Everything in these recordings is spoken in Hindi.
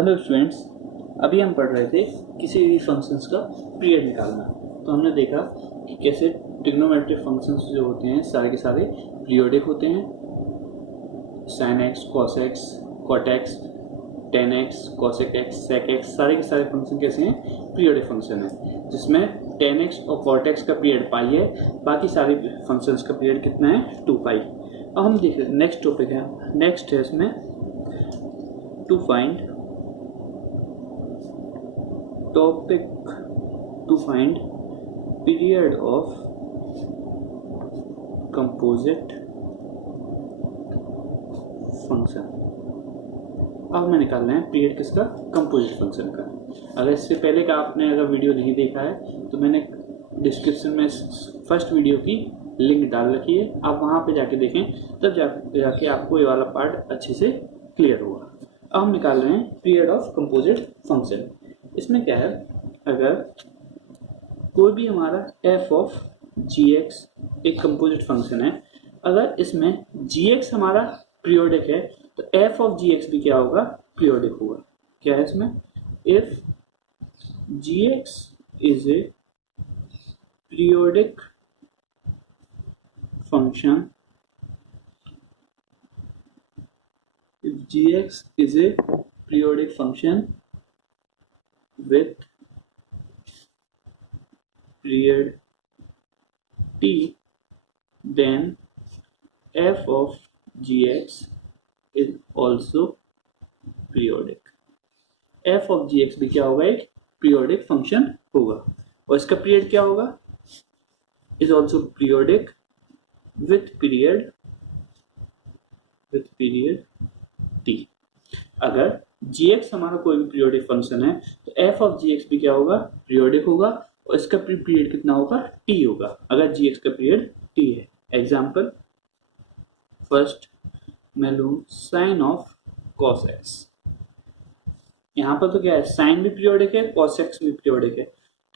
हेलो स्टूडेंट्स, अभी हम पढ़ रहे थे किसी भी फंक्शंस का पीरियड निकालना। तो हमने देखा कि कैसे ट्रिग्नोमेट्रिक फंक्शंस जो होते हैं सारे के सारे पीरियोडिक होते हैं। sin x, cos x, cot x, tan x, cosec x, sec x सारे के सारे फंक्शन कैसे हैं? पीरियोडिक फंक्शन है, जिसमें tan x और cot x का पीरियड पाई है, बाकी सारे फंक्शंस का पीरियड कितना है? 2 पाई। अब हम देख रहे हैं नेक्स्ट टॉपिक है, नेक्स्ट है इसमें to find period of composite function. अब मैं निकाल रहे हैं पीरियड किसका? कंपोजिट फंक्शन का। अगर इससे पहले का आपने अगर वीडियो नहीं देखा है तो मैंने डिस्क्रिप्शन में फर्स्ट वीडियो की लिंक डाल रखी है, आप वहां पे जाके देखें, तब जाके आपको ये वाला पार्ट अच्छे से क्लियर होगा। अब हम निकाल रहे हैं पीरियड ऑफ कंपोजिट फंक्शन। इसमें क्या है, अगर कोई भी हमारा f ऑफ gx एक कंपोजिट फंक्शन है, अगर इसमें gx हमारा पीरियोडिक है तो f ऑफ gx भी क्या होगा? पीरियोडिक होगा। क्या है इसमें? If gx is a periodic function, if gx is a periodic function with period t, then f of gx is also periodic। f of gx भी क्या होगा? एक पीरियोडिक फंक्शन होगा, और इसका पीरियड क्या होगा? is also periodic with period t। अगर gx हमारा कोई भी पीरियोडिक फंक्शन है तो f ऑफ gx भी क्या होगा? पीरियोडिक होगा, और इसका पीरियड कितना होगा? t होगा, अगर gx का पीरियड t है। एग्जांपल, फर्स्ट मैं लूं साइन ऑफ cos x। यहाँ पर तो क्या है, साइन भी पीरियोडिक है, cos x भी पीरियोडिक है,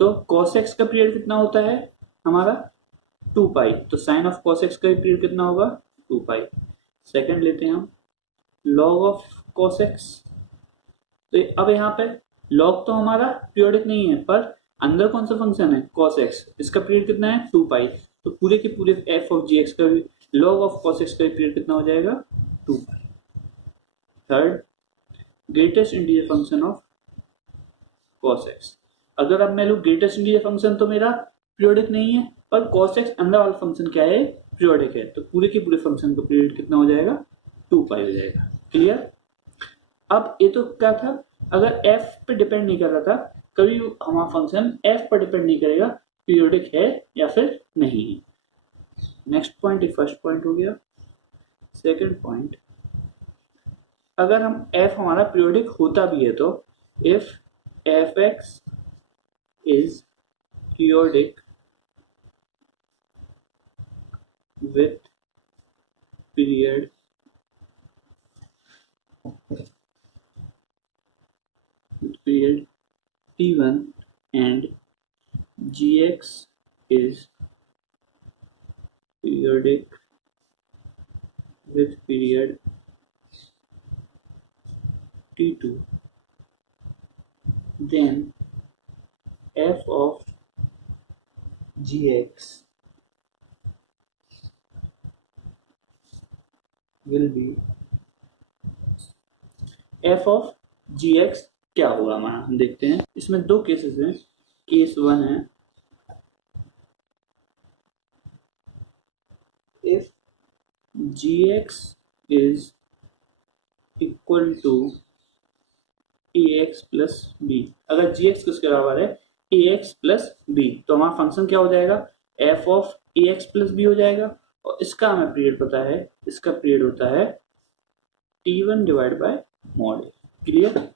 तो cos x का पीरियड कितना होता है हमारा? 2 पाई। तो साइन ऑफ cos x का भी पीरियड कितना होगा? 2 पाई। सेकंड लेते हैं हम log ऑफ cos x। तो अब यहाँ पे log तो हमारा पीरियोडिक नहीं है, पर अंदर कौन सा फंक्शन है? cos x, इसका पीरियड कितना है? 2 पाई। तो पूरे के पूरे f ऑफ gx का भी log ऑफ cos x का पीरियड कितना हो जाएगा? 2 pi. Third, greatest integer function of cos x। अगर अब मैं लूं ग्रेटेस्ट इंटीजर फंक्शन तो मेरा पीरियोडिक नहीं है, पर cos x अंदर वाला फंक्शन क्या है? पीरियोडिक है, तो पूरे के पूरे फंक्शन का पीरियड कितना हो जाएगा? 2 पाई हो जाएगा। क्लियर? अब ये तो क्या था, अगर f पे डिपेंड नहीं कर रहा था, कभी हमारा फंक्शन f पर डिपेंड नहीं करेगा पीरियोडिक है या फिर नहीं है। नेक्स्ट पॉइंट, फर्स्ट पॉइंट हो गया। सेकंड पॉइंट, अगर हम f हमारा पीरियोडिक होता भी है तो if f(x) is periodic with period t1 and gx is periodic with period t2, then f of gx will be, f of gx क्या होगा हमारा, हम देखते हैं। इसमें दो केसेस हैं। केस 1 है, if gx is equal to ax plus b। अगर gx किसके बराबर है? ax plus b, तो हमारा फंक्शन क्या हो जाएगा? f of ax plus b हो जाएगा, और इसका हमें पीरियड पता है, इसका पीरियड होता है t1 divide by mod a। Clear?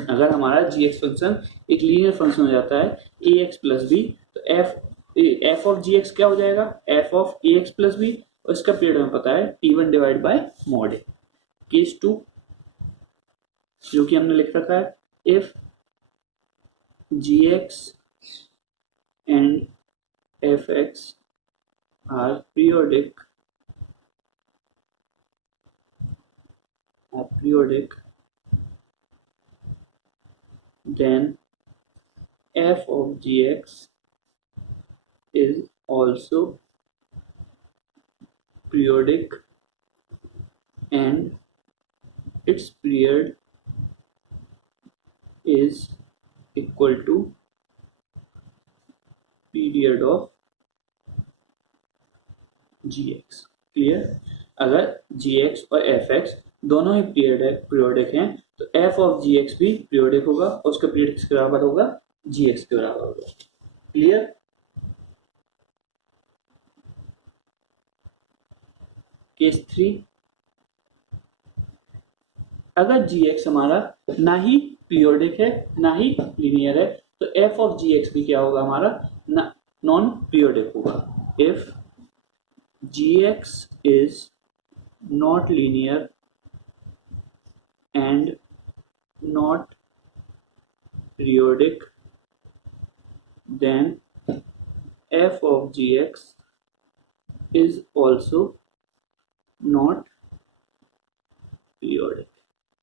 अगर हमारा gx फंक्शन एक लीनियर फंक्शन हो जाता है ax plus b, तो f ऑफ gx क्या हो जाएगा? f of ax plus b, और इसका पीरियड हमें पता है t1 divide by mod a। Case 2 जो कि हमने लिख रखा है, if gx and fx are periodic then f of gx is also periodic and its period is equal to period of gx। Clear? अगर gx और fx दोनों ही पीरियोडिक हैं तो f ऑफ gx भी पीरियोडिक होगा और उसका पीरियड किसके बराबर होगा? gx के बराबर होगा। क्लियर? केस 3, अगर gx हमारा ना ही पीरियोडिक है ना ही लीनियर है तो f ऑफ gx भी क्या होगा? हमारा नॉन पीरियोडिक होगा। If gx is not linear and not periodic, then f of gx is also not periodic।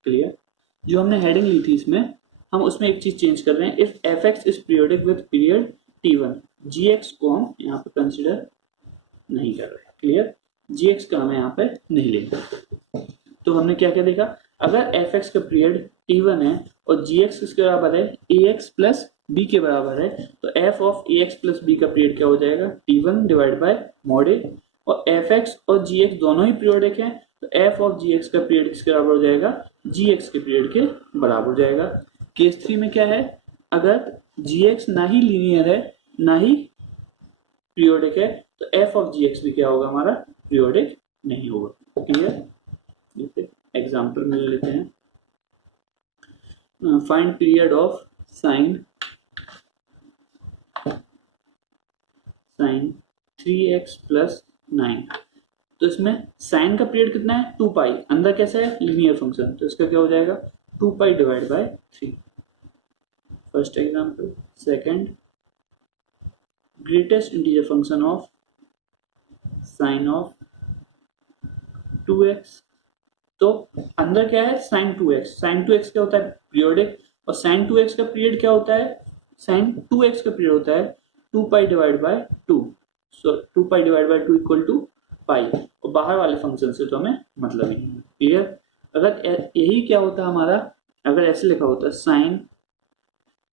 Clear? जो हमने हेडिंग ली थी इसमें हम उसमें एक चीज चेंज कर रहे हैं। If fx is periodic with period t1, gx को हम यहाँ पे कंसिडर नहीं कर रहे। क्लियर? gx का हमें यहाँ पे नहीं लेंगे। तो हमने क्या क्या देखा? अगर fx का पीरियड t1 है और gx किसके बराबर है? ax प्लस b के बराबर है तो f of ax plus b का पीरियड क्या हो जाएगा? t1 divide by mod a। और fx और gx दोनों ही पीरियोडिक हैं तो f ऑफ gx का पीरियड किसके बराबर हो जाएगा? gx के पीरियड के बराबर हो जाएगा। केस 3 में क्या है? अगर gx ना ही लीनियर है ना ही पीरियोडिक है तो f ऑफ gx भी क्या होगा? हमारा पीरियोडिक नहीं होगा। क्लियर? एग्जाम्पल में लेते हैं। Find period of sine 3x plus 9। तो इसमें साइन का पीरियड कितना है? 2 पाई। अंदर कैसा है? लीनियर फंक्शन, तो इसका क्या हो जाएगा? 2 pi divide bye 3। First example. Second, greatest integer function of sine of 2x। तो अंदर क्या है? Sign 2x। साइन 2x क्या होता है? पीरियोडिक। और साइन 2x का पीरियड क्या होता है? साइन 2x का पीरियड होता है 2 pi divide by 2। So 2 pi divide by 2 equal to pi. और बाहर वाले फंक्शन से तो हमें मतलब ही नहीं। क्लियर? अगर यही क्या होता हमारा, अगर ऐसे लिखा होता sine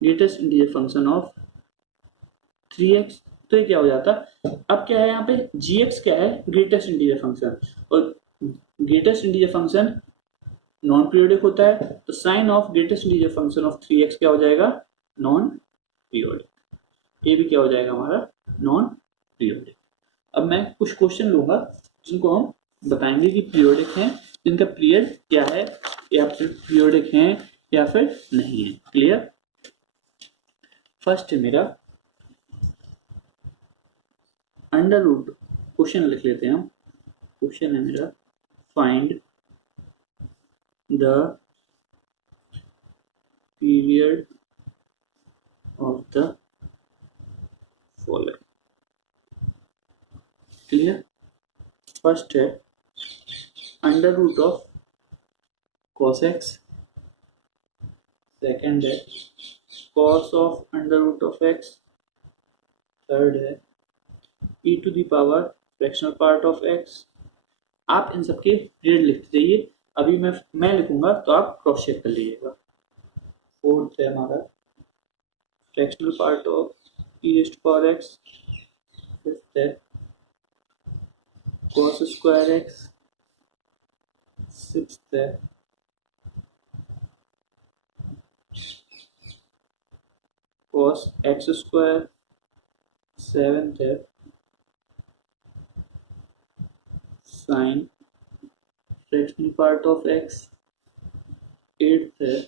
greatest integer function of 3x तो ये क्या हो जाता? अब क्या है यहाँ पे? gx क्या है? Greatest integer function. और greatest integer function non periodic होता है तो sine of greatest integer function of 3x क्या हो जाएगा? Non periodic. ये भी क्या हो जाएगा? हमारा नॉन पीरियोडिक। अब मैं कुछ क्वेश्चन लूंगा जिनको हम बताएंगे कि पीरियोडिक हैं, जिनका पीरियड क्या है या फिर पीरियोडिक हैं या फिर नहीं है। क्लियर? फर्स्ट है मेरा अंडर रूट। क्वेश्चन लिख लेते हैं हम। क्वेश्चन है मेरा find the period of the following. Clear? First है under root of cos x। Second है cos of under root of x। Third है e to the power fractional part of x। आप इन सबके पीरियड लिखते जाइए। अभी मैं लिखूंगा तो आप क्रॉस चेक कर लीजिएगा। फोर्थ है हमारा fractional part of e raised to power x। Fifth है cos स्क्वायर x। सिक्स्थ है cos x स्क्वायर। सेवेंथ है sine fractional part of x। Eighth है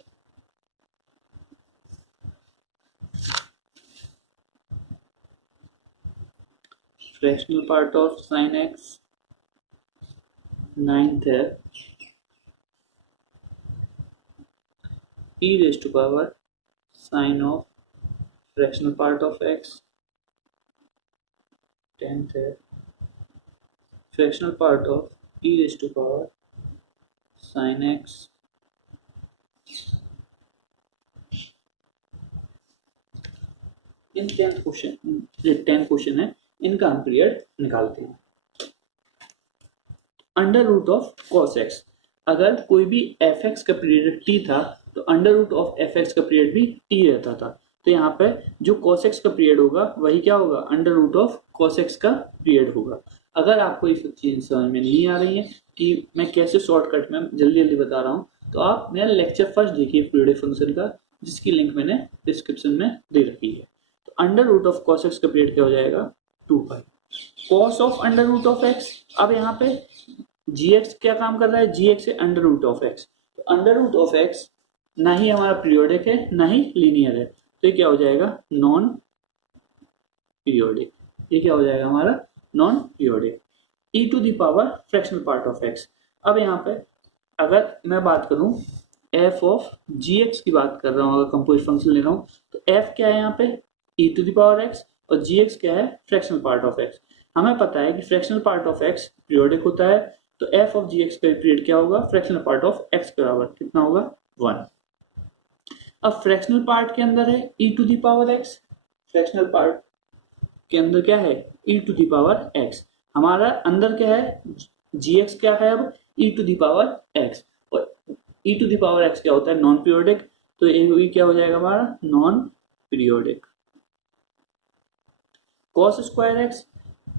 fractional part of sine x। Ninth है e raised to power sine of fractional part of x। Tenth है fractional part of e raised to power sine x। इन 10 क्वेश्चन, ये 10 क्वेश्चन है, इनका हम पीरियड निकालते हैं। Under root of cos x, अगर कोई भी एफ एक्स का पीरियड t था तो under root of f x का पीरियड भी t रहता था। तो यहाँ पे जो cos x का पीरियड होगा वही क्या होगा, under root of cos x का पीरियड होगा। अगर आपको ये सब चीजें समझ में नहीं आ रही है कि मैं कैसे शॉर्टकट में जल्दी जल्दी बता रहा हूँ, तो आप मेरा लेक्चर फर्स्ट देखिए पीरियोडिक फंक्शन का, जिसकी लिंक मैंने डिस्क्रिप्शन में दे रखी है। तो under root of cos x का पीरियड क्या हो जाएगा, 2 pi cos of under root of x। अब यहाँ पे gx क्या काम कर रहा है, gx है अंडर रूट ऑफ x। तो अंडर रूट ऑफ x ना ही हमारा पीरियोडिक है ना ही लीनियर है, तो ये क्या हो जाएगा, नॉन पीरियोडिक। ये क्या हो जाएगा हमारा non periodic. e to the power fractional part of x। अब यहाँ पे अगर मैं बात करूं f ऑफ gx की बात कर रहा हूं, अगर कंपोजिट फंक्शन ले रहा हूं, तो f क्या है यहाँ पे, e to the power x, और gx क्या है, फ्रैक्शनल पार्ट ऑफ x। हमें पता है कि fractional part of x periodic होता है, तो f ऑफ gx का पीरियड क्या होगा, फ्रैक्शनल पार्ट ऑफ x के बराबर कितना होगा, 1। अब फ्रैक्शनल पार्ट के अंदर है e to the power x, fractional part के अंदर क्या है, e to the power x। हमारा अंदर क्या है, gx क्या है, अब e to the power x, और e to the power x क्या होता है, नॉन पीरियोडिक, तो ये क्या हो जाएगा हमारा non periodic. cos square x,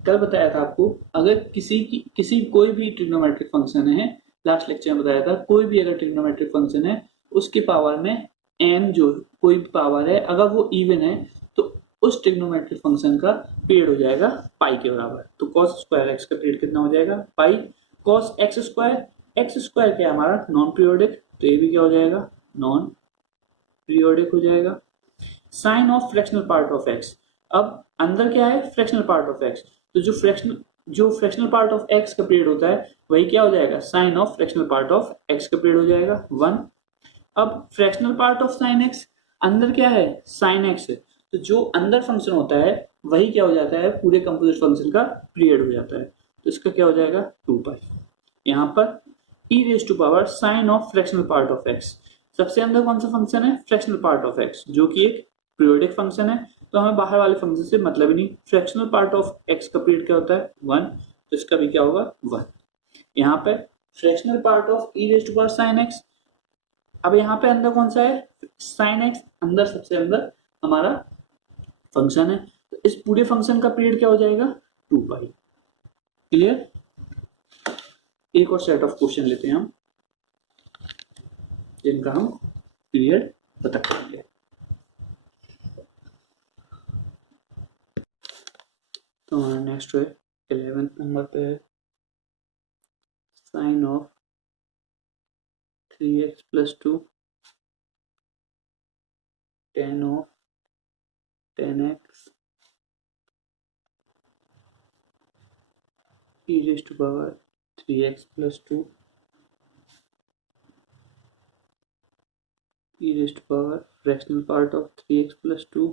कल बताया था आपको, अगर किसी कोई भी ट्रिग्नोमेट्रिक फंक्शन है, लास्ट लेक्चर में बताया था, कोई भी अगर ट्रिग्नोमेट्रिक फंक्शन है उसके पावर में n जो कोई भी पावर है, अगर वो इवन है तो उस ट्रिग्नोमेट्रिक फंक्शन का पीरियड हो जाएगा पाई के बराबर। तो cos स्क्वायर x का पीरियड कितना हो जाएगा, पाई। cos x स्क्वायर क्या है हमारा, नॉन पीरियोडिक, तो ये भी क्या हो जाएगा, नॉन पीरियोडिक हो जाएगा। Sine of fractional part of x, अब अंदर क्या है, फ्रैक्शनल पार्ट ऑफ x, तो जो फ्रैक्शनल पार्ट ऑफ x का पीरियड होता है वही क्या हो जाएगा, sine of fractional part of x का पीरियड हो जाएगा 1। अब fractional part of sine x, अंदर क्या है, साइन x है, तो जो अंदर फंक्शन होता है वही क्या हो जाता है, पूरे कंपोजिट फंक्शन का पीरियड हो जाता है, तो इसका क्या हो जाएगा 2 पाई। यहाँ पर e raise to power sine of fractional part of x, सबसे अंदर कौन सा फंक्शन है, फ्रैक्शनल पार्ट ऑफ x, जो कि एक पीरियोडिक फंक्शन है, तो हमें बाहर वाले फंक्शन से मतलब ही नहीं। फ्रैक्शनल पार्ट ऑफ x का पीरियड क्या होता है 1, तो इसका भी क्या होगा 1। यहाँ पे fractional part of e raise to power sine x, अब यहाँ पे अंदर कौन सा है, साइन x, अंदर सबसे अंदर हमारा फंक्शन है, तो इस पूरे फंक्शन का पीरियड क्या हो जाएगा 2 पाई। क्लियर। एक और सेट ऑफ क्वेश्चन लेते हैं हम, जिनका हम पीरियड पता करेंगे। तो हमारा नेक्स्ट है 11th नंबर पे, sine of 3x + 2 tan of 10x e raised to power 3x + 2 e raised to power fractional part of 3x + 2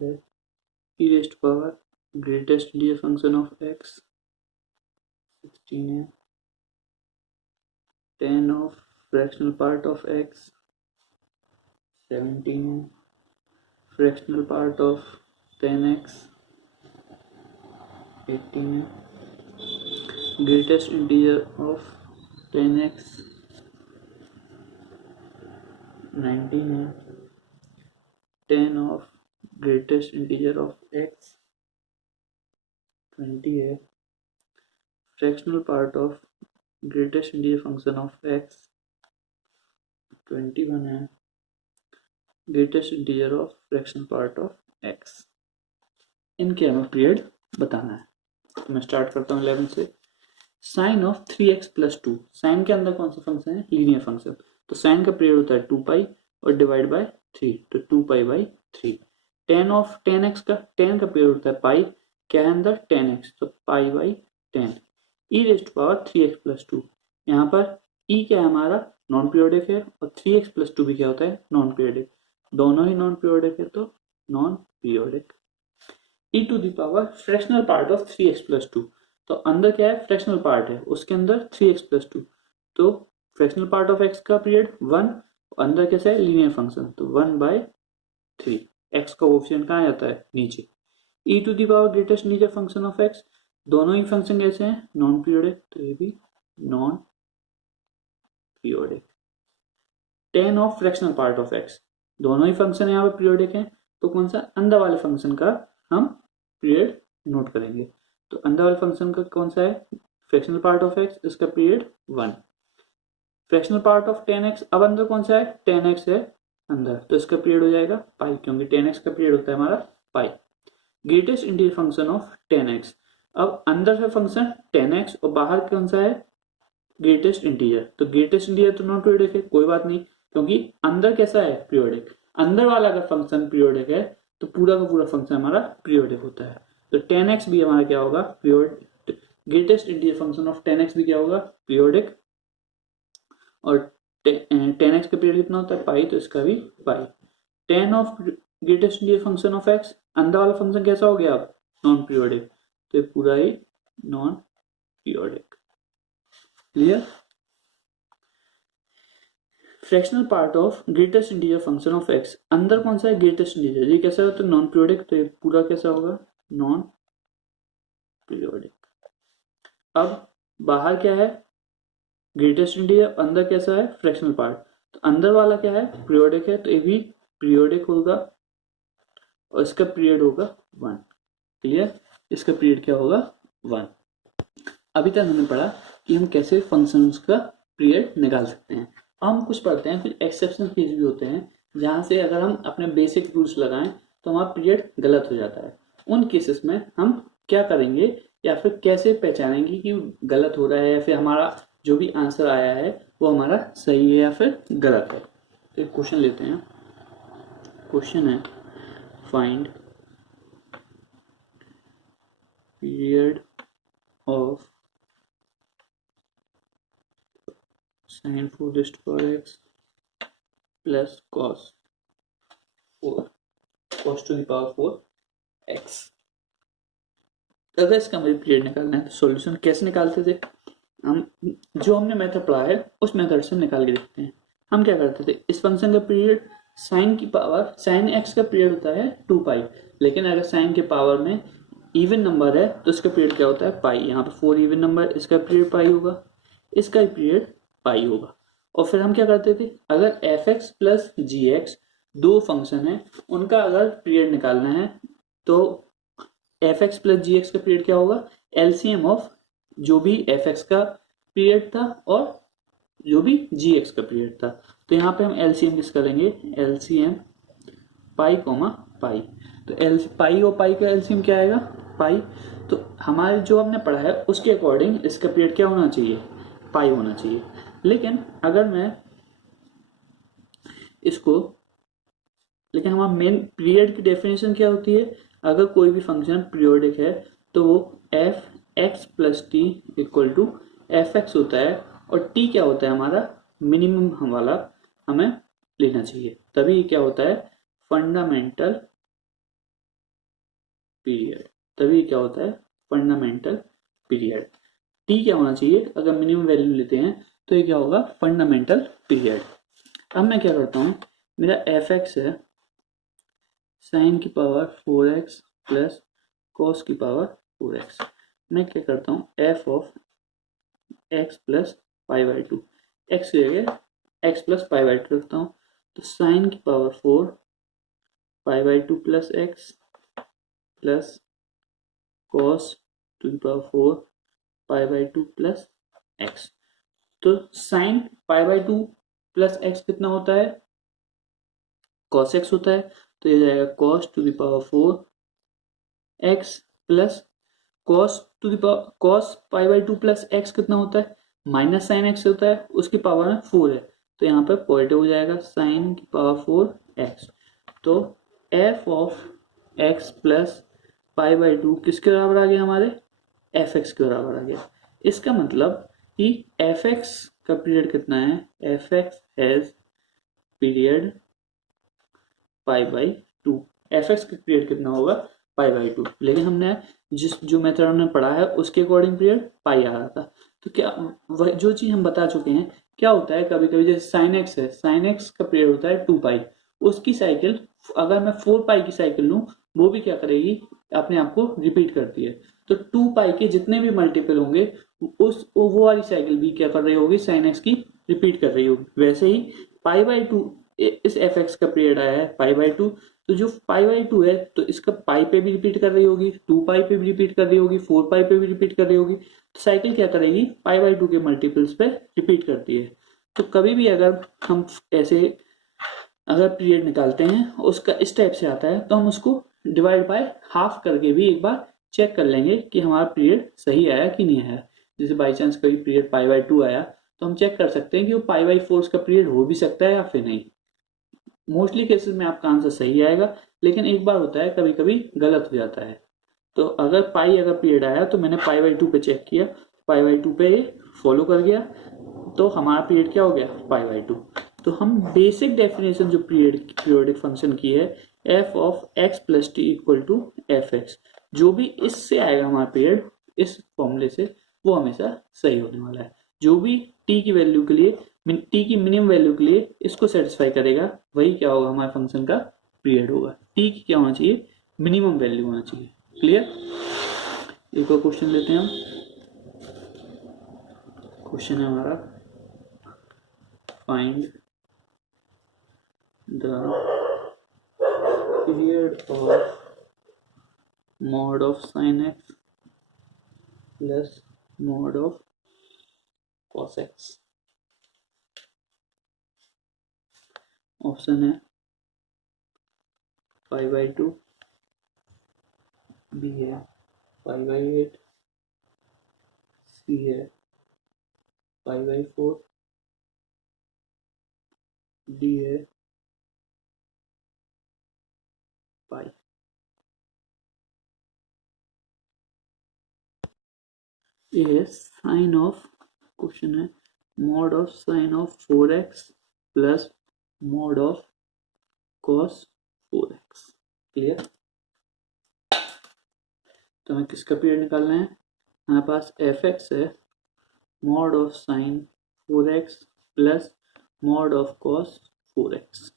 है, e raised to power greatest integer function of x 16 है, tan of fractional part of x 17 है, fractional part of 10x 18 है, greatest integer of 10x 19 है, tan of greatest integer of x 20 है, fractional part of greatest integer function of x 21 है, greatest integer of fractional part of x। इनके हमें पीरियड बताना है, तो मैं स्टार्ट करता हूँ 11 से। साइन ऑफ 3x + 2, साइन के अंदर कौन सा फंक्शन है, लीनियर फंक्शन, तो साइन का पीरियड होता है 2 पाई और डिवाइड बाय 3, तो 2 pi by 3। Ten of 10x का पीरियड होता है पाई, क्या है अंदर 10x, तो pi by 10। e raise to power 3x + 2, यहाँ पर e क्या है हमारा नॉन पीरियोडिक है, और 3x + 2 भी क्या होता है नॉन पीरियोडिक, दोनों ही नॉन पीरियोडिक है, तो non periodic. e to the power fractional part of 3x + 2, तो अंदर क्या है फ्रैक्शनल पार्ट है, उसके अंदर 3x + 2, तो फ्रैक्शनल पार्ट ऑफ x का पीरियड 1, अंदर कैसा है, लीनियर फंक्शन, तो 1/3। एक्स का कोएफिशिएंट कहाँ जाता है, नीचे। E to the power greatest integer function of x, दोनों ही फंक्शन कैसे हैं, नॉन पीरियोडिक, तो ये भी non periodic. Ten of fractional part of x, दोनों ही फंक्शन यहाँ पे पीरियोडिक हैं, तो कौन सा, अंदर वाले फंक्शन का हम पीरियड नोट करेंगे। तो अंदर वाले फंक्शन का कौन सा है, फ्रैक्शनल पार्ट ऑफ एक्स, इसका period 1। Fractional part of 10x, अब अंदर कौन सा है, 10x है अंदर, तो इसका पीरियड हो जाएगा पाई, क्योंकि 10x का पीरियड होता है हमारा pi. Greatest integer function of 10x, अब अंदर है फंक्शन 10x और बाहर कौन सा है, ग्रेटेस्ट इंटीजर, तो ग्रेटेस्ट इंटीजर तो नॉन पीरियोडिक है, कोई बात नहीं, क्योंकि अंदर कैसा है, पीरियोडिक। अंदर वाला अगर फंक्शन पीरियोडिक है तो पूरा का पूरा फंक्शन हमारा पीरियोडिक होता है, तो 10x भी हमारा क्या होगा, periodic. Greatest integer function of 10x भी क्या होगा, पीरियोडिक, और 10x का पीरियड कितना होता है, पाई, तो इसका भी पाई। 10 of greatest integer function of x, अंदर वाला फंक्शन कैसा हो गया, अब नॉन पीरियोडिक, तो ये पूरा ही non periodic. Clear. Fractional part of greatest integer function of x, अंदर कौन सा है, ग्रेटेस्ट इंटीजर, ये कैसा होता है, नॉन पीरियोडिक, तो ये पूरा कैसा होगा, नॉन पीरियोडिक। अब बाहर क्या है, ग्रेटेस्ट इंटीजर, अंदर कैसा है, फ्रैक्शनल पार्ट, तो अंदर वाला क्या है, पीरियोडिक है, तो ये भी पीरियोडिक होगा और इसका पीरियड होगा 1। क्लियर, इसका पीरियड क्या होगा, 1। अभी तक हमने पढ़ा कि हम कैसे फंक्शंस का पीरियड निकाल सकते हैं। हम कुछ पढ़ते हैं, कुछ एक्सेप्शनल केस भी होते हैं जहां से अगर हम अपने बेसिक रूल्स लगाएं तो हमारा पीरियड गलत हो जाता है। उन केसेस में हम क्या करेंगे या फिर कैसे पहचानेंगे कि गलत हो रहा है या फिर हमारा जो भी आंसर आया है वो हमारा सही है या फिर गलत है। तो एक क्वेश्चन लेते हैं। क्वेश्चन है, find period of sin 4 raised to power x plus cos to the power 4 x। अगर इसका हमें पीरियड निकालना है तो सॉल्यूशन कैसे निकालते थे, हम जो हमने मेथड पढ़ा है उस मेथड से निकाल के देखते हैं। हम क्या करते थे, इस फंक्शन का पीरियड साइन की पावर, साइन एक्स का पीरियड होता है 2 पाई, लेकिन अगर साइन के पावर में इवन नंबर है तो इसका पीरियड क्या होता है, पाई। यहाँ पे 4 इवन नंबर, इसका पीरियड पाई होगा, इसका पीरियड पाई होगा। और फिर हम क्या करते थे, अगर एफ एक्स प्लस जी एक्स दो फंक्शन है, उनका अगर पीरियड निकालना है तो एफ एक्स प्लस जी एक्स का पीरियड क्या होगा, एलसीएम ऑफ जो भी एफ एक्स का पीरियड था और जो भी जी एक्स का पीरियड था। तो यहाँ पे हम एलसीएम किसका लेंगे, एलसीएम पाई कोमा पाई, तो एल पाई और पाई का एलसीएम क्या आएगा, पाई। तो हमारे जो हमने पढ़ा है उसके अकॉर्डिंग इसका पीरियड क्या होना चाहिए, पाई होना चाहिए। लेकिन अगर मैं इसको, लेकिन हमारा मेन पीरियड की डेफिनेशन क्या होती है, अगर कोई भी फंक्शन पीरियोडिक है तो वो f x plus t equal to f x होता है, और टी क्या होता है हमारा मिनिमम वाला हमें लेना चाहिए, तभी क्या होता है फंडामेंटल पीरियड, तभी क्या होता है फंडामेंटल पीरियड। टी क्या होना चाहिए, अगर मिनिमम वैल्यू लेते हैं तो ये क्या होगा फंडामेंटल पीरियड। अब मैं क्या करता हूँ, मेरा एफ एक्स है साइन की पावर 4x प्लस कॉस की पावर 4x, मैं क्या करता हूँ F of x plus pi by 2, x की जगह x प्लस पाई बाई 2 रखता हूँ, तो साइन की power 4 pi by 2 plus x plus cos to the power 4 pi by 2 plus x. तो sine pi by 2 plus x कितना होता है, कॉस एक्स होता है, तो ये जाएगा cos to the power 4 x plus cos to the power cos pi by 2 plus x कितना होता है, माइनस साइन एक्स होता है, उसकी पावर में 4 है, तो यहाँ पर पॉजिटिव हो जाएगा साइन की पावर 4 एक्स। तो F of x plus pi by 2 किसके बराबर आ गया, हमारे एफ एक्स के बराबर आ गया। इसका मतलब कि एफ एक्स का पीरियड कितना है, f x has period pi by 2, F x का पीरियड कितना होगा पाई बाई 2, लेकिन हमने जो मेथड हमने पढ़ा है उसके अकॉर्डिंग पीरियड पाई आ रहा था। तो क्या जो चीज हम बता चुके हैं क्या होता है कभी कभी, जैसे साइन एक्स है, साइन एक्स का पीरियड होता है 2 पाई, उसकी साइकिल अगर मैं 4 पाई की साइकिल लूँ वो भी क्या करेगी, अपने आप को रिपीट करती है। तो 2 पाई के जितने भी मल्टीपल होंगे वो वाली साइकिल भी क्या कर रही होगी, साइन एक्स की रिपीट कर रही होगी। वैसे ही पाई/2 इस एफ एक्स का पीरियड आया है पाई/2, तो जो पाई/2 है तो इसका पाई पे भी रिपीट कर रही होगी, 2 पाई पे भी रिपीट कर रही होगी, 4 पाई पे भी रिपीट कर रही होगी। तो साइकिल क्या करेगी, पाई/2 के मल्टीपल्स पे रिपीट करती है। तो कभी भी अगर हम ऐसे अगर पीरियड निकालते हैं उसका इस टाइप से आता है तो हम उसको डिवाइड बाय हाफ करके भी एक बार चेक कर लेंगे कि हमारा पीरियड सही आया कि नहीं आया। जैसे बाई चांस कभी पीरियड पाई/2 आया तो हम चेक कर सकते हैं कि वो पाई/4 का पीरियड हो भी सकता है या फिर नहीं। मोस्टली केसेस में आपका आंसर सही आएगा, लेकिन एक बार होता है कभी कभी गलत हो जाता है। तो अगर पीरियड आया तो मैंने पाई/2 पे चेक किया, पाई/2 पे फॉलो कर गया, तो हमारा पीरियड क्या हो गया, पाई/2। तो हम बेसिक डेफिनेशन जो पीरियोडिक फंक्शन की है, f of x plus t equal to f x, जो भी इससे आएगा हमारा पीरियड इस फॉर्मूले से, वो हमेशा सही होने वाला है। जो भी टी की वैल्यू के लिए, टी की मिनिमम वैल्यू के लिए इसको सेटिस्फाई करेगा, वही क्या होगा, हमारे फंक्शन का पीरियड होगा। टी की क्या होना चाहिए, मिनिमम वैल्यू होना चाहिए। क्लियर। एक और क्वेश्चन लेते हैं हम। क्वेश्चन है हमारा, find the period of mod of sin x plus mod of cos x। Option है पाई/2, बी है पाई/8, सी है पाई/4, डी है पाई। ये साइन ऑफ, क्वेश्चन है mod of sin of 4x plus mod of cos 4x। Clear. तो हमें किसका पीरियड निकालना है, हमारे पास एफ एक्स है mod of sin 4x plus mod of cos 4x।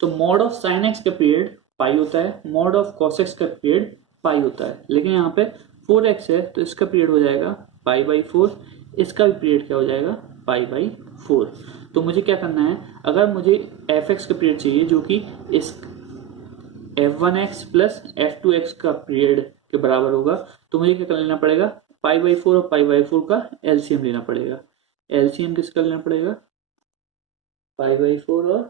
तो mod of sin x का पीरियड पाई होता है, mod of cos x का पीरियड पाई होता है, लेकिन यहाँ पे 4x है तो इसका पीरियड हो जाएगा पाई/4, इसका भी पीरियड क्या हो जाएगा, पाई/4। तो मुझे क्या करना है, अगर मुझे एफ एक्स का पीरियड चाहिए जो कि इस f1x प्लस f2x का पीरियड के बराबर होगा, तो मुझे क्या कर लेना पड़ेगा, पाई/4 और पाई/4 का एलसीएम लेना पड़ेगा। एलसीएम किसका लेना पड़ेगा, पाई/4 और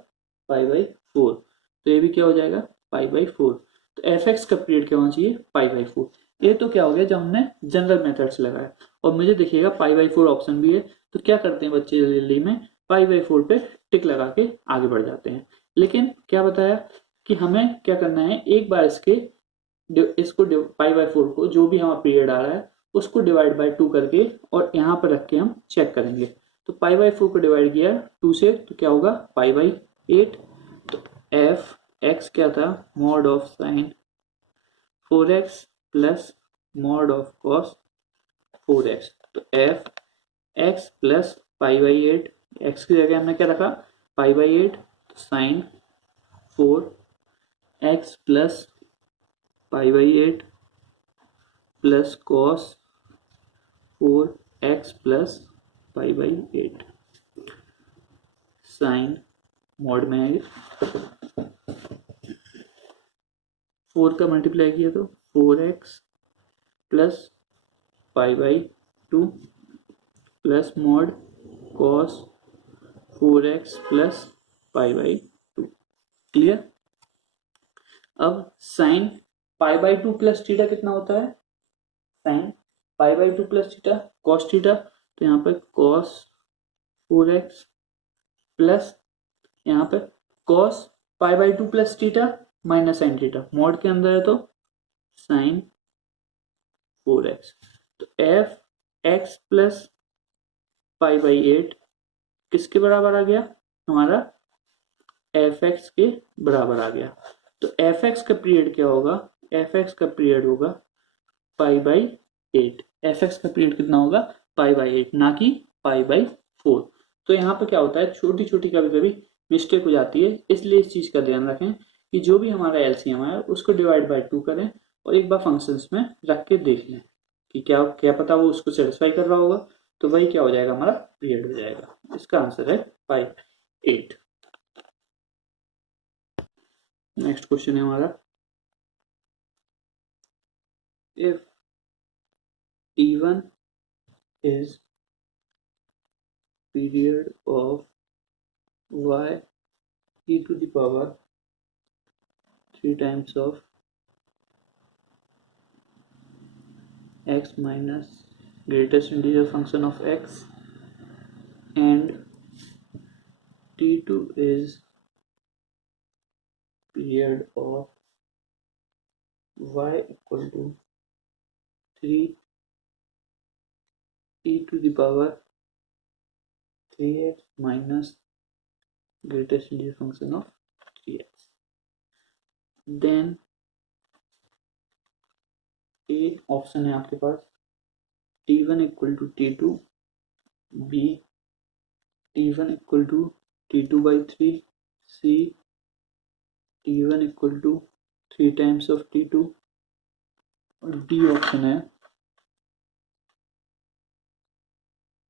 पाई/4, तो ये भी क्या हो जाएगा, पाई/4। तो एफ एक्स का पीरियड क्या होना चाहिए, पाई/4। ये तो क्या हो गया जब हमने जनरल मेथड से लगाया, और मुझे देखिएगा पाई/4 ऑप्शन भी है। तो क्या करते हैं बच्चे जल्दी में, पाई/4 पे टिक लगा के आगे बढ़ जाते हैं। लेकिन क्या बताया कि हमें क्या करना है, एक बार इसको पाई/4 को जो भी हमारा पीरियड आ रहा है उसको डिवाइड बाय 2 करके और यहाँ पर रख के हम चेक करेंगे। तो पाई/4 को डिवाइड किया 2 से तो क्या होगा, पाई/8। तो एफ एक्स क्या था, mod of sine 4x plus mod of cos 4x। तो एफ एक्स प्लस पाई/8, एक्स की जगह हमने क्या रखा, पाई/8, साइन 4x प्लस पाई/8 प्लस कॉस 4x प्लस पाई/8, साइन मॉड में 4 का मल्टीप्लाई किया तो 4x प्लस पाई/2 plus mod cos 4x plus पाई/2। क्लियर। अब साइन पाई/2 प्लस थीटा कितना होता है, साइन पाई/2 प्लस थीटा कॉस थीटा, तो यहाँ पर कॉस 4x प्लस यहाँ पे कॉस पाई/2 plus theta minus sine theta, mod के अंदर है तो साइन 4x। तो एफ एक्स प्लस पाई/8 किसके बराबर आ गया, हमारा एफ एक्स के बराबर आ गया। तो एफ एक्स का पीरियड क्या होगा, एफ एक्स का पीरियड होगा पाई/8। एफ एक्स का पीरियड कितना होगा, पाई/8, ना कि पाई/4। तो यहाँ पे क्या होता है, छोटी छोटी कभी कभी मिस्टेक हो जाती है, इसलिए इस चीज का ध्यान रखें कि जो भी हमारा एलसीएम है उसको डिवाइड बाय 2 करें और एक बार फंक्शंस में रख के देख लें कि क्या क्या पता वो उसको सेटिस्फाई कर रहा होगा, तो वही क्या हो जाएगा, हमारा पीरियड हो जाएगा। इसका आंसर है 8। नेक्स्ट क्वेश्चन है हमारा, if T1 is period of y e to the power 3 times of x minus greatest integer function of x, and T2 is period of y equal to 3 e to the power 3x minus greatest integer function of 3x, then A option है आपके पास T1 equal to T2, B T1 equal to T2 by 3, C T1 equal to 3 times of T2, और D ऑप्शन है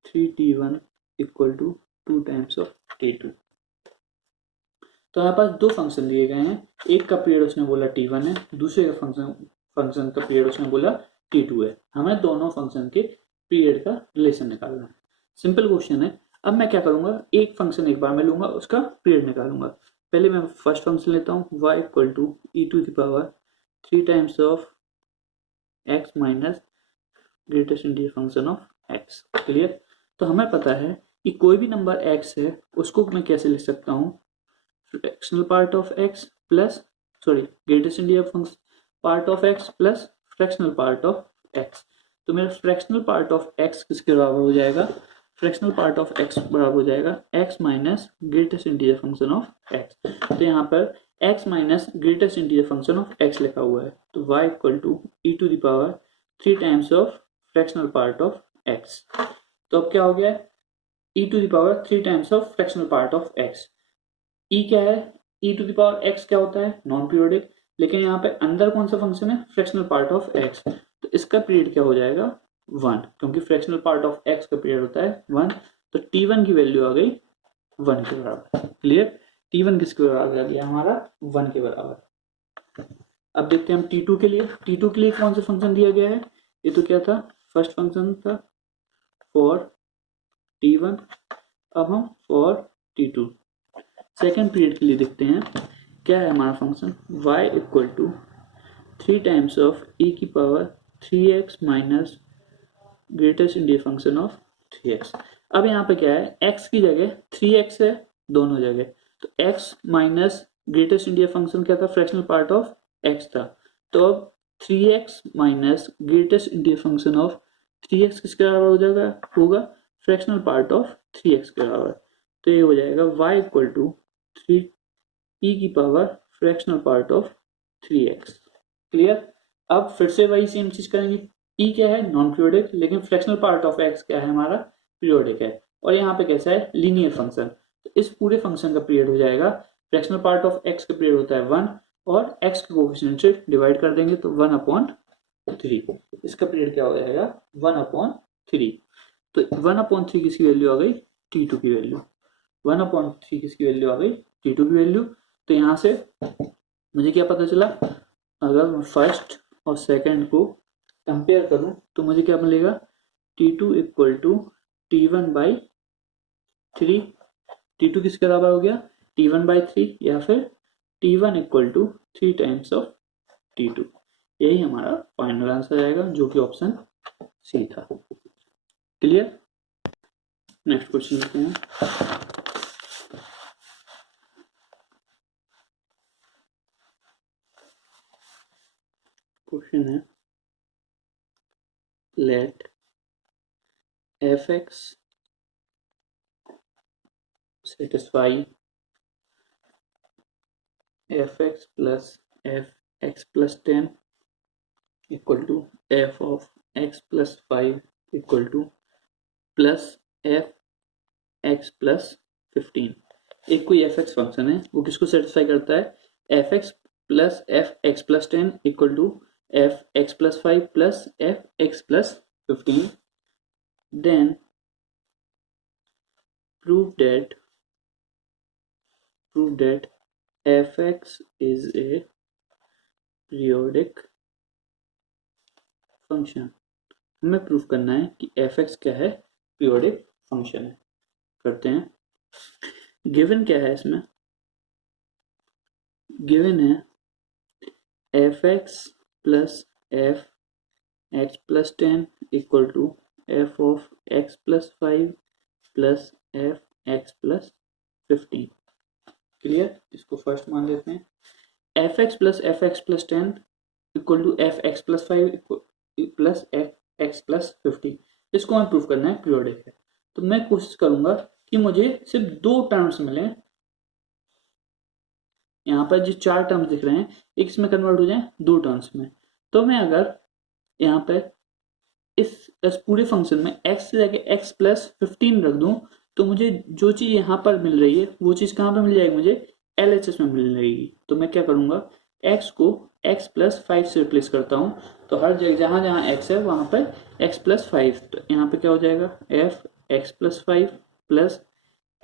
3T1 equal to 2 times of T2। तो हमारे पास दो फंक्शन दिए गए हैं, एक का पीरियड उसने बोला T1 है, दूसरे का फंक्शन का पीरियड उसने बोला T2 है। हमें दोनों फंक्शन के पीरियड का रिलेशन निकालना है। सिंपल क्वेश्चन है। अब मैं क्या करूंगा, एक फंक्शन एक बार में लूंगा, उसका पीरियड निकालूंगा। पहले मैं फर्स्ट फंक्शन लेता हूँ y equal to e to the power 3 times of x minus greatest integer function of x। Clear. तो हमें पता है कि कोई भी नंबर x है उसको मैं कैसे लिख सकता हूँ, fractional part of x plus greatest integer function part of x plus fractional part of x। तो मेरा फ्रैक्शनल पार्ट ऑफ x किसके बराबर हो जाएगा, फ्रैक्शनल पार्ट ऑफ x बराबर हो जाएगा x minus greatest integer function of x। तो यहाँ पर x minus greatest integer function of x लिखा हुआ है, तो y equal to e to the power 3 times of fractional part of x। तो अब क्या हो गया, e to the power 3 times of fractional part of x। E क्या है, e to the power x क्या होता है, नॉन पीरियोडिक, लेकिन यहाँ पे अंदर कौन सा फंक्शन है, फ्रैक्शनल पार्ट ऑफ एक्स। तो इसका पीरियड क्या हो जाएगा 1, क्योंकि फ्रैक्शनल पार्ट ऑफ एक्स का पीरियड होता है 1। तो T1 की वैल्यू आ गई 1 के बराबर। क्लियर। T1 किसके बराबर आ गया हमारा, 1 के बराबर। अब देखते हैं हम T2 के लिए। T2 के लिए कौन सा फंक्शन दिया गया है, ये तो क्या था, फर्स्ट फंक्शन था फॉर T1, अब हम फॉर T2। सेकेंड पीरियड के लिए देखते हैं क्या है हमारा function, y equal to 3 times of e की power 3x minus greatest integer function of 3x। अब यहाँ पे क्या है, x की जगह 3x है दोनों जगह, तो x minus greatest integer function क्या था, फ्रैक्शनल पार्ट ऑफ x था। तो अब 3x minus greatest integer function of 3x किसके बराबर हो जाएगा, होगा फ्रैक्शनल पार्ट ऑफ 3x के बराबर। तो ये हो जाएगा y इक्वल टू 3 e की power fractional part of 3x। Clear. अब फिर से वही सेम चीज करेंगे, e क्या है नॉन पीरियोडिक, लेकिन फ्रैक्शनल पार्ट ऑफ x क्या है हमारा पीरियोडिक है, और यहाँ पे कैसा है लीनियर फंक्शन। तो इस पूरे फंक्शन का पीरियड हो जाएगा, फ्रैक्शनल पार्ट ऑफ x का पीरियड होता है 1, और x के कोएफिशिएंट से डिवाइड कर देंगे तो 1/3। इसका पीरियड क्या हो जाएगा 1/3। तो 1/3 किसकी वैल्यू आ गई, T2 की वैल्यू। 1/3 किसकी वैल्यू आ गई, T2 की वैल्यू। तो यहाँ से मुझे क्या पता चला, अगर मैं फर्स्ट और सेकंड को कंपेयर करूं तो मुझे क्या मिलेगा, T2 equal to T1/3। T2 किसके बराबर हो गया, T1/3, या फिर T1 equal to 3 times of T2। यही हमारा फाइनल आंसर आएगा, जो कि ऑप्शन सी था। क्लियर। नेक्स्ट क्वेश्चन लेते हैं। क्वेश्चन है, late fx satisfy fx plus fx plus 10 equal to f of x plus 5 equal to plus f x plus 15। एक कोई एफ एक्स फंक्शन है, वो किसको सेटिस्फाई करता है, f x plus f x plus 10 equal to f x plus 5 plus f x plus 15। Then prove that fx is a periodic function। हमें प्रूफ करना है कि fx क्या है, पीरियोडिक फंक्शन है। करते हैं। गिवन क्या है इसमें, गिवन है fx plus f x plus 10 equal to f of x plus 5 plus f x plus 15। Clear, इसको फर्स्ट मान लेते हैं। F x plus 10 equal to f x plus 5 plus f x plus 15। इसको हमें प्रूफ करना है पीरियोडिक है। तो मैं कोशिश करूंगा कि मुझे सिर्फ दो टर्म्स मिले। यहाँ पर जो चार टर्म्स दिख रहे हैं, एक इसमें कन्वर्ट हो जाए दो टर्म्स में। तो मैं अगर यहाँ पे इस पूरे फंक्शन में x से जाके x प्लस 15 रख दूं, तो मुझे जो चीज यहाँ पर मिल रही है वो चीज कहाँ पे मिल जाएगी, मुझे LHS में मिल जाएगी। तो मैं क्या करूंगा, x को x प्लस 5 से रिप्लेस करता हूँ। तो हर जगह जहां जहां x है वहां पर x प्लस 5। तो यहाँ पे क्या हो जाएगा, f x plus 5 plus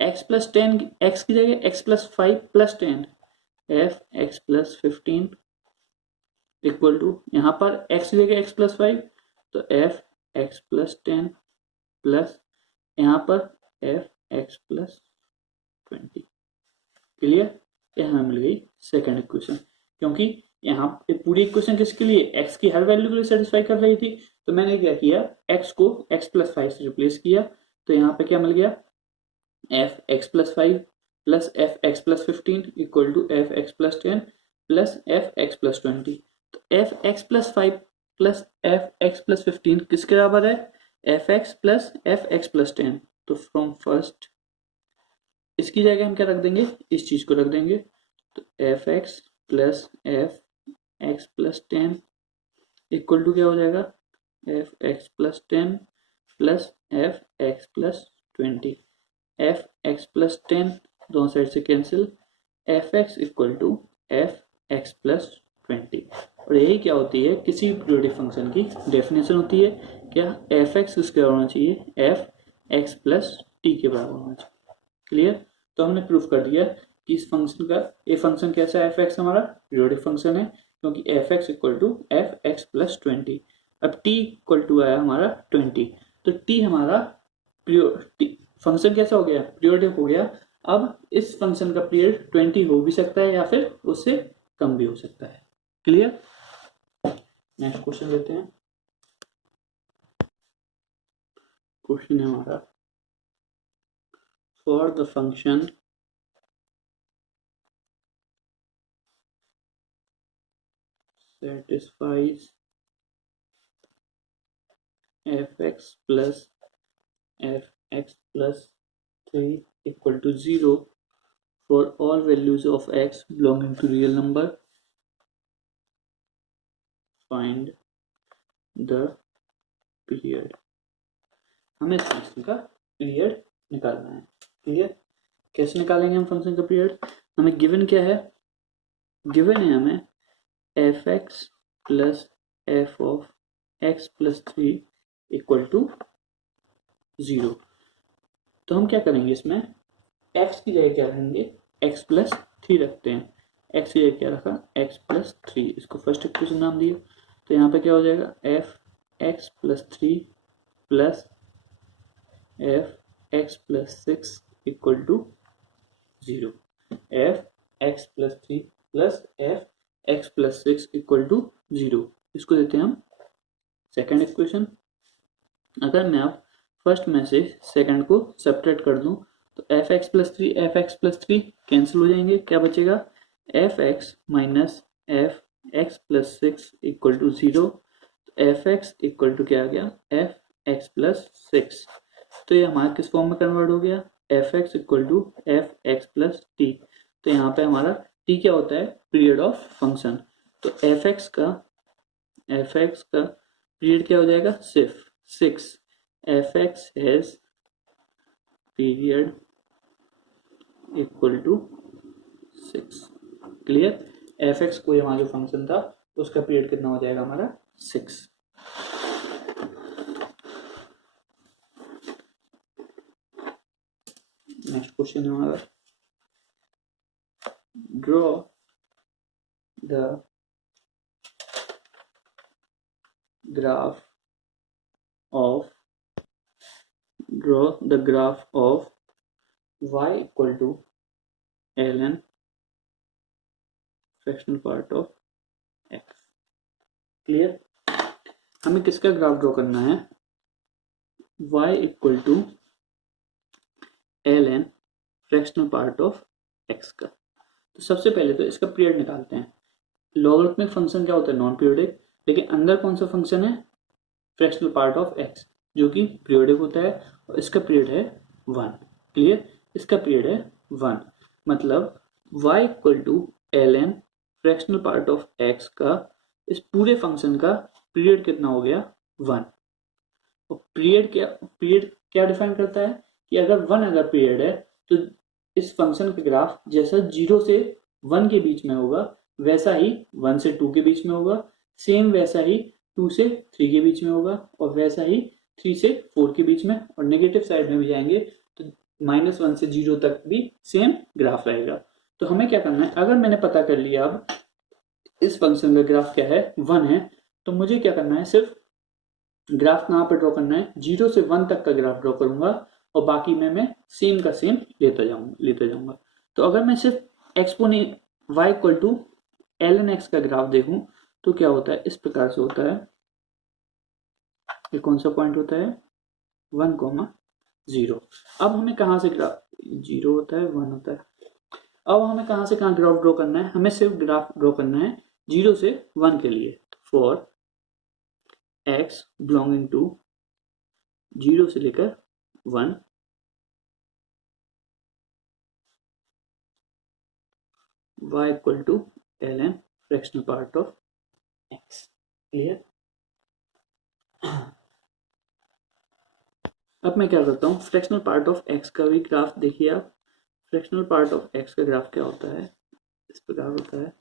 x plus 10, x की जगह x plus 5 plus 10 f x plus 15 equal to यहाँ पर x की जगह x प्लस 5 तो f x प्लस 10 प्लस यहाँ पर f x प्लस 20। क्लियर, यह हमें मिल गई सेकेंड इक्वेशन। क्योंकि यहाँ पे पूरी इक्वेशन किसके लिए, x की हर वैल्यू के लिए सेटिस्फाई कर रही थी। तो मैंने क्या किया, x को x प्लस 5 से रिप्लेस किया। तो यहाँ पे क्या मिल गया, f x plus 5 plus f x plus 15 equal to f x plus 10 plus f x plus 20। तो f x plus 5 plus f x plus 15 किसके बराबर है, f x plus f x plus 10। तो फ्रॉम फर्स्ट इसकी जगह हम क्या रख देंगे, इस चीज को रख देंगे। तो f x plus f x plus 10 equal to क्या हो जाएगा, f x plus 10 plus f x plus 20। F x plus 10 दोनों साइड से cancel, f x equal to f x plus 20। और यही क्या होती है, किसी भी पीरियोडिक फंक्शन की डेफिनेशन होती है। क्या, एफ एक्स किसके बराबर होना चाहिए, एफ एक्स प्लस टी के बराबर होना चाहिए। क्लियर, तो हमने प्रूफ कर दिया कि इस फंक्शन का, ये फंक्शन कैसा है, एफ एक्स हमारा पीरियोडिक फंक्शन है, क्योंकि f x equal to f x plus 20। अब टी इक्वल टू आया हमारा 20, तो टी हमारा फंक्शन कैसा हो गया, पीरियोडिक हो गया। अब इस फंक्शन का पीरियड 20 हो भी सकता है या फिर उससे कम भी हो सकता है। क्लियर, नेक्स्ट क्वेश्चन लेते हैं। क्वेश्चन है हमारा, for the function satisfies fx plus fx plus 3 equal to 0 for all values of x belonging to real number, find the period। हमें इस फंक्शन का पीरियड निकालना है। क्लियर, कैसे निकालेंगे हम फंक्शन का पीरियड, हमें गिवन क्या है, गिवन है हमें f x plus f of x plus 3 equal to 0। तो हम क्या करेंगे, इसमें x की जगह क्या रखेंगे, x प्लस 3 रखते हैं। x की जगह क्या रखा, x प्लस 3, इसको फर्स्ट इक्वेशन नाम दिया। तो यहाँ पे क्या हो जाएगा, f x plus 3 plus f x plus 6 equal to 0। F x plus 3 plus f x plus 6 equal to 0, इसको देते हैं हम सेकेंड इक्वेशन। अगर मैं अब फर्स्ट में से सेकेंड को सेपरेट कर दूं, तो एफ एक्स प्लस 3 कैंसिल हो जाएंगे। क्या बचेगा, f x minus f x plus 6 equal to 0। तो एफ एक्स इक्वल टू क्या आ गया, एफ एक्स प्लस 6। तो ये हमारा किस फॉर्म में कन्वर्ट हो गया, f x equal to f x plus t. तो यहाँ पे हमारा टी क्या होता है, पीरियड ऑफ फंक्शन। तो एफ एक्स का पीरियड क्या हो जाएगा, सिर्फ 6। F x has period equal to 6। Clear. F x कोई हमारा जो फंक्शन था उसका पीरियड कितना हो जाएगा हमारा 6। नेक्स्ट क्वेश्चन है हमारा, draw the graph of y equal to ln fractional part of x। Clear. हमें किसका ग्राफ ड्रॉ करना है, y equal to ln fractional part of x का। तो सबसे पहले तो इसका पीरियड निकालते हैं। लॉगरिथमिक फंक्शन क्या होता है, नॉन पीरियोडिक, लेकिन अंदर कौन सा फंक्शन है, फ्रैक्शनल पार्ट ऑफ x, जो कि पीरियोडिक होता है और इसका पीरियड है 1। क्लियर। इसका पीरियड है 1, मतलब y equal to ln fractional part of x का इस पूरे फंक्शन का पीरियड कितना हो गया 1। और पीरियड क्या डिफाइन करता है कि अगर 1 अगर पीरियड है तो इस फंक्शन का ग्राफ जैसा 0 से 1 के बीच में होगा वैसा ही 1 से 2 के बीच में होगा, सेम वैसा ही 2 से 3 के बीच में होगा, और वैसा ही 3 से 4 के बीच में, और नेगेटिव साइड में भी जाएंगे तो -1 से 0 तक भी सेम ग्राफ रहेगा। तो हमें क्या करना है, अगर मैंने पता कर लिया अब इस फंक्शन का ग्राफ क्या है 1 है, तो मुझे क्या करना है, सिर्फ ग्राफ कहाँ पर ड्रॉ करना है, 0 से 1 तक का ग्राफ ड्रॉ करूंगा और बाकी में मैं सेम का सेम लेता जाऊंगा। तो अगर मैं सिर्फ exponent y equal to ln x का ग्राफ देखूं तो क्या होता है, इस प्रकार से होता है। ये कौन सा पॉइंट होता है, 1,0। अब हमें कहां से ग्राफ 0 होता है 1 होता है। अब हमें कहां से कहां ग्राफ ड्रॉ करना है, हमें सिर्फ ग्राफ ड्रॉ करना है 0 से 1 के लिए। फॉर x बिलोंगिंग टू 0 से लेकर 1, y equal to ln fractional part of x। Clear. अब मैं क्या करता हूँ, फ्रैक्शनल पार्ट ऑफ x का भी ग्राफ देखिए आप। फ्रैक्शनल पार्ट ऑफ x का ग्राफ क्या होता है, इस प्रकार होता है।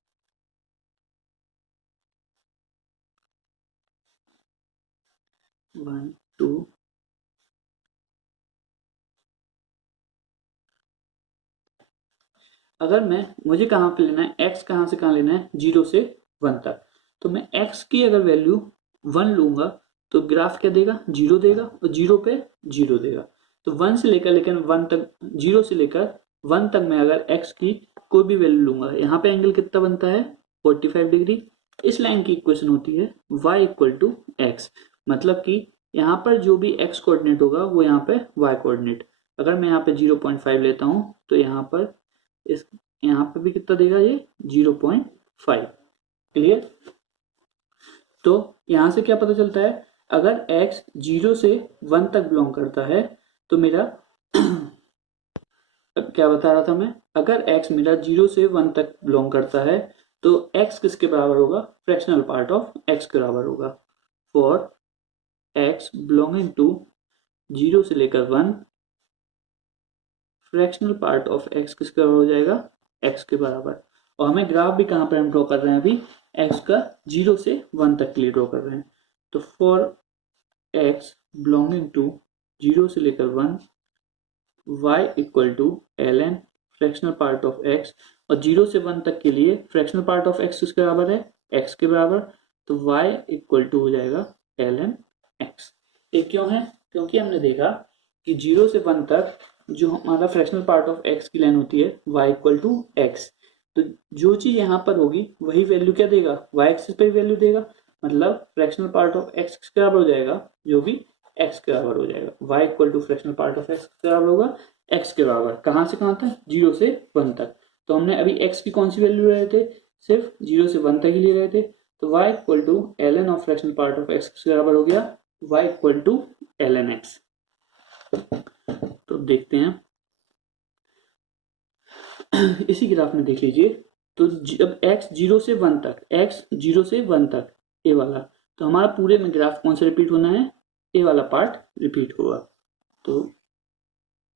वन टू अगर मुझे कहाँ पे लेना है, x कहाँ से कहाँ लेना है, 0 से 1 तक। तो मैं x की अगर वैल्यू 1 लूंगा तो ग्राफ क्या देगा, 0 देगा, और 0 पे 0 देगा। तो 1 से लेकर लेकिन 1 तक, 0 से लेकर 1 तक मैं अगर x की कोई भी वैल्यू लूंगा, यहाँ पे एंगल कितना बनता है 45 डिग्री। इस लाइन की इक्वेशन होती है y इक्वल टू एक्स, मतलब कि यहाँ पर जो भी x कोऑर्डिनेट होगा वो यहाँ पे y कोऑर्डिनेट। अगर मैं यहाँ पे 0.5 लेता हूँ तो यहाँ पे भी कितना देगा ये 0.5। क्लियर। तो यहां से क्या पता चलता है, अगर x 0 से 1 तक बिलोंग करता है तो मेरा क्या बता रहा था मैं, अगर x मेरा 0 से 1 तक बिलोंग करता है तो x किसके बराबर होगा, फ्रैक्शनल पार्ट ऑफ x के बराबर होगा। फॉर x बिलोंगिंग टू 0 से लेकर 1, फ्रैक्शनल पार्ट ऑफ x किसके बराबर हो जाएगा, x के बराबर। और हमें ग्राफ भी कहां पर हम ड्रॉ कर रहे हैं, अभी x का 0 से 1 तक के लिए ड्रॉ कर रहे हैं। तो फॉर x बिलोंगिंग टू 0 से लेकर 1, y equal to ln fractional part of x, और 0 से 1 तक के लिए फ्रैक्शनल पार्ट ऑफ x किसके बराबर है, x के बराबर। तो y इक्वल टू हो जाएगा ln x। ये क्यों है, क्योंकि हमने देखा कि 0 से 1 तक जो हमारा फ्रैक्शनल पार्ट ऑफ x की लाइन होती है y इक्वल टू एक्स, तो जो चीज यहाँ पर होगी वही वैल्यू क्या देगा, y एक्सिस पे वैल्यू देगा, मतलब फ्रैक्शनल पार्ट ऑफ x के बराबर हो जाएगा, जो भी x के बराबर हो जाएगा। y equal to fractional part of x के बराबर होगा, x के बराबर। कहाँ से कहाँ तक, 0 से 1 तक। तो हमने अभी x की कौन सी वैल्यू ले रहे थे, सिर्फ 0 से 1 तक ही ले रहे थे। तो y equal to ln of fractional part of x के बराबर हो गया y equal to ln x। तो देखते हैं इसी ग्राफ में देख लीजिए, तो जब x 0 से 1 तक, x 0 से 1 तक ए वाला, तो हमारा पूरे में ग्राफ कौन सा रिपीट होना है, ए वाला पार्ट रिपीट होगा। तो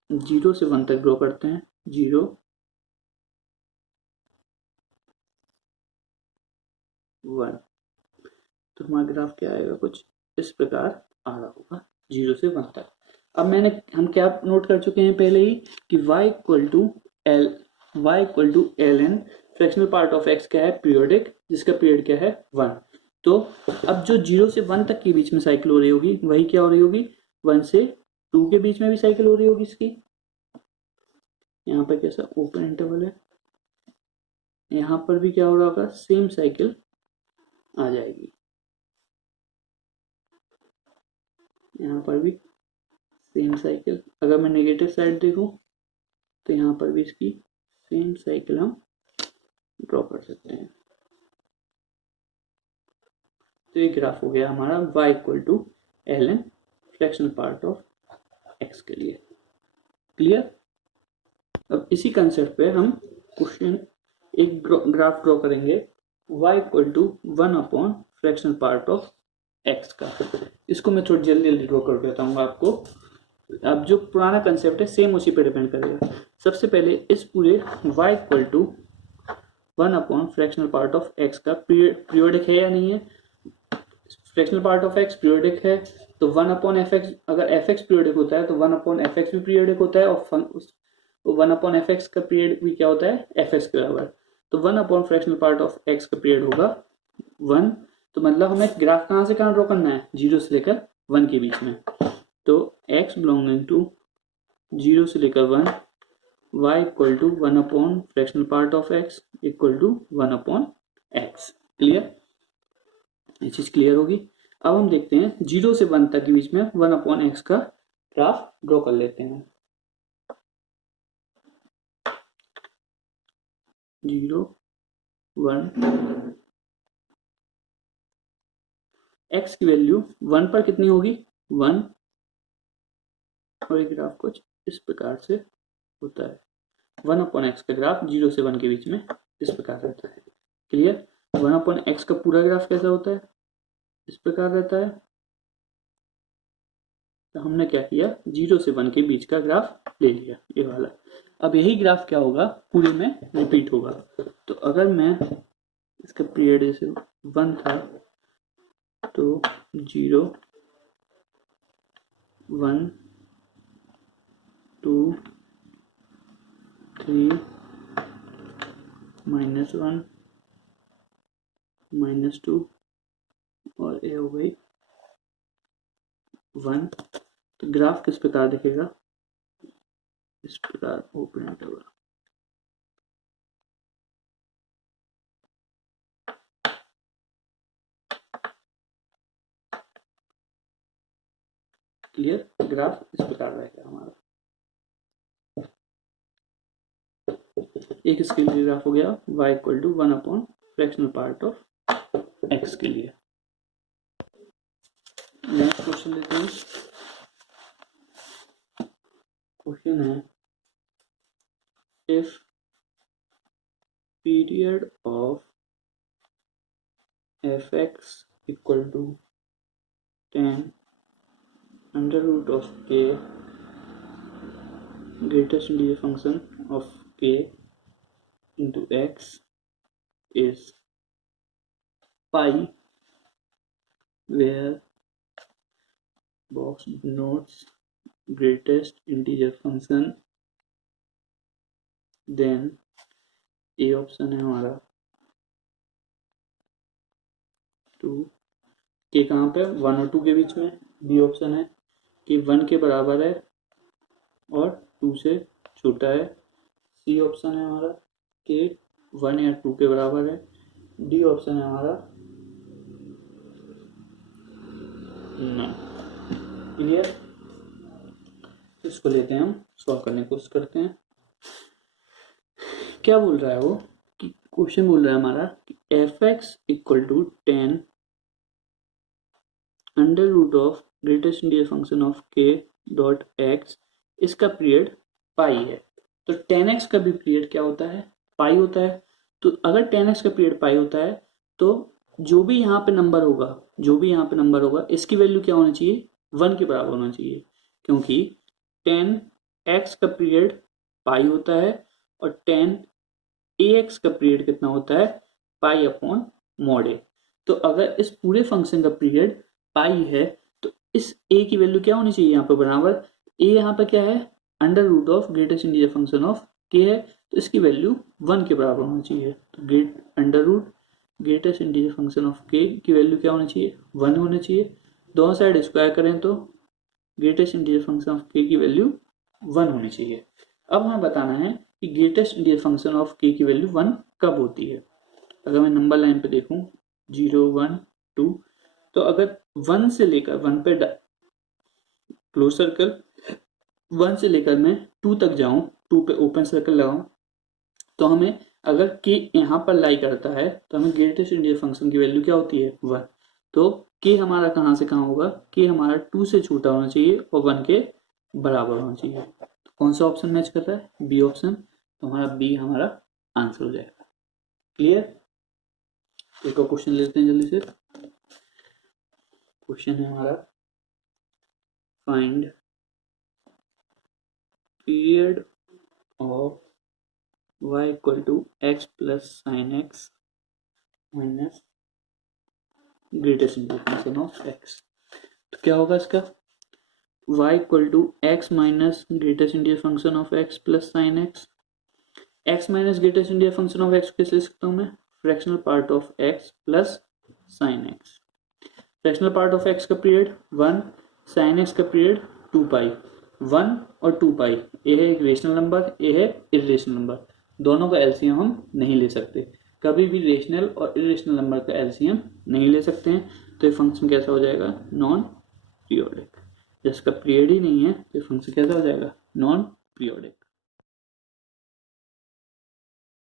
0 से 1 तक ड्रॉ करते हैं। 0 1, तो हमारा ग्राफ क्या आएगा, कुछ इस प्रकार आ रहा होगा 0 से 1 तक। अब हम क्या नोट कर चुके हैं पहले ही कि y equal to L N, fractional part of x क्या है, पीरियोडिक, जिसका पीरियड क्या है 1। तो अब जो 0 से 1 तक के बीच में साइकिल हो रही होगी वही क्या हो रही होगी, 1 से 2 के बीच में भी साइकिल हो रही होगी इसकी। यहाँ पर कैसा ओपन इंटरवल है, यहाँ पर भी क्या हो रहा होगा, सेम साइकिल आ जाएगी। यहाँ पर भी सेम साइकिल, अगर मैं नेगेटिव साइड देखूं तो यहाँ पर भी इसकी सेम साइकिल हम ड्रॉ कर सकते हैं। तो ये ग्राफ हो गया हमारा y equal to L N fractional part of x के लिए। क्लियर। अब इसी कंसेप्ट पे हम क्वेश्चन एक ग्राफ ड्रॉ करेंगे y equal to 1 upon fractional part of x का। इसको मैं थोड़ी जल्दी जल्दी ड्रॉ कर देता हूँ आपको। अब जो पुराना कंसेप्ट है सेम उसी पे डिपेंड करेगा। सबसे पहले इस पूरे y equal to 1 upon fractional part of x का पीरियोडिक है या नहीं है। Fractional part of x periodic है तो 1 अपॉन एफ एक्स, अगर एफ एक्स पीरियोडिक होता है तो 1 अपॉन एफ एक्स भी पीरियोडिक होता है, और 1 अपॉन एफ एक्स का पीरियड भी क्या होता है, एफ एक्स के बराबर। तो 1 upon fractional part of x का पीरियड होगा 1। तो मतलब हमें ग्राफ कहाँ से कहाँ ड्रॉ करना है, 0 से लेकर 1 के बीच में। तो x बिलोंगिंग टू 0 से लेकर 1, y equal to 1 upon fractional part of x equal to 1 upon x। Clear, ये चीज क्लियर होगी। अब हम देखते हैं 0 से 1 तक के बीच में 1 अपॉन x का ग्राफ ड्रॉ कर लेते हैं। 0 1, x की वैल्यू 1 पर कितनी होगी, 1, और ये ग्राफ कुछ इस प्रकार से होता है। 1 अपॉन x का ग्राफ 0 से 1 के बीच में इस प्रकार रहता है। क्लियर। 1 अपॉन x का पूरा ग्राफ कैसा होता है, इस प्रकार रहता है। तो हमने क्या किया, 0 से 1 के बीच का ग्राफ ले लिया, ये वाला। अब यही ग्राफ क्या होगा, पूरे में रिपीट होगा। तो अगर मैं इसका पीरियड जैसे 1 था तो 0 1 2 3 -1 -2 और ये हो गई 1। तो ग्राफ किस प्रकार दिखेगा, इस प्रकार ओपन इंटरवल। क्लियर, ग्राफ इस प्रकार रहेगा हमारा। एक इसके लिए ग्राफ हो गया y equal to 1 upon fractional part of x के लिए। नेक्स्ट क्वेश्चन लेते हैं। क्वेश्चन है, if period of fx equal to 10 under root of k greatest integer function of k into x is pi, where box denotes greatest integer function, then a option है हमारा 2, k कहाँ पे 1 और 2 के बीच में, b ऑप्शन है कि 1 के बराबर है और 2 से छोटा है, सी ऑप्शन है हमारा कि 1 या 2 के बराबर है, डी ऑप्शन है हमारा नहीं। क्लियर। इसको लेते हैं हम सॉल्व करने की कोशिश करते हैं। क्या बोल रहा है वो कि क्वेश्चन बोल रहा है हमारा कि F x equal to 10 under root of greatest integer function of k dot x, इसका पीरियड पाई है। तो 10x का भी पीरियड क्या होता है, पाई होता है। तो अगर 10x का पीरियड पाई होता है तो जो भी यहाँ पे नंबर होगा इसकी वैल्यू क्या होनी चाहिए, 1 के बराबर होना चाहिए, क्योंकि 10 एक्स का पीरियड पाई होता है और टेन ए एक्स का पीरियड कितना होता है, पाई अपॉन मॉड ए। तो अगर इस पूरे फंक्शन का पीरियड पाई है तो इस ए की वैल्यू क्या होनी चाहिए यहाँ पर बराबर, ए यहाँ पर क्या है, under root of greatest integer function of k है, तो इसकी वैल्यू 1 के बराबर होना चाहिए। तो under root greatest integer function of k की वैल्यू क्या होनी चाहिए, 1 होनी चाहिए। दोनों साइड स्क्वायर करें तो greatest integer function of k की वैल्यू 1 होनी चाहिए। अब हमें बताना है कि greatest integer function of k की वैल्यू 1 कब होती है। अगर मैं नंबर लाइन पे देखूं 0 1 2, तो अगर 1 से लेकर 1 पे क्लोज सर्कल, 1 से लेकर मैं 2 तक जाऊं, 2 पे ओपन सर्कल लगाऊं, तो हमें अगर के यहाँ पर लाई करता है तो हमें ग्रेटेस्ट इंटीजर फंक्शन की वैल्यू क्या होती है, 1। तो के हमारा कहाँ से कहाँ होगा, के हमारा 2 से छोटा होना चाहिए और 1 के बराबर होना चाहिए। तो कौन सा ऑप्शन मैच कर रहा है, बी ऑप्शन। तो हमारा बी हमारा आंसर हो जाएगा। क्लियर। एक और क्वेश्चन लेते हैं जल्दी से। क्वेश्चन है हमारा find period of y equal to x plus sine x minus greatest integer function of x। तो क्या होगा इसका, y equal to x minus greatest integer function of x plus sine x. x minus greatest integer function of x कैसे लिख सकता हूँ मैं, fractional part of x plus sine x. Fractional part of x का पीरियड 1, साइन x का पीरियड 2 पाई। 1 और 2 पाई, ए है एक रेशनल नंबर, ए है इरेशनल नंबर, दोनों का एलसीएम हम नहीं ले सकते। कभी भी रेशनल और इरेशनल नंबर का एलसीएम नहीं ले सकते हैं। तो ये फंक्शन कैसा हो जाएगा, नॉन पीरियोडिक। जिसका पीरियड ही नहीं है तो ये फंक्शन कैसा हो जाएगा, नॉन पीरियोडिक।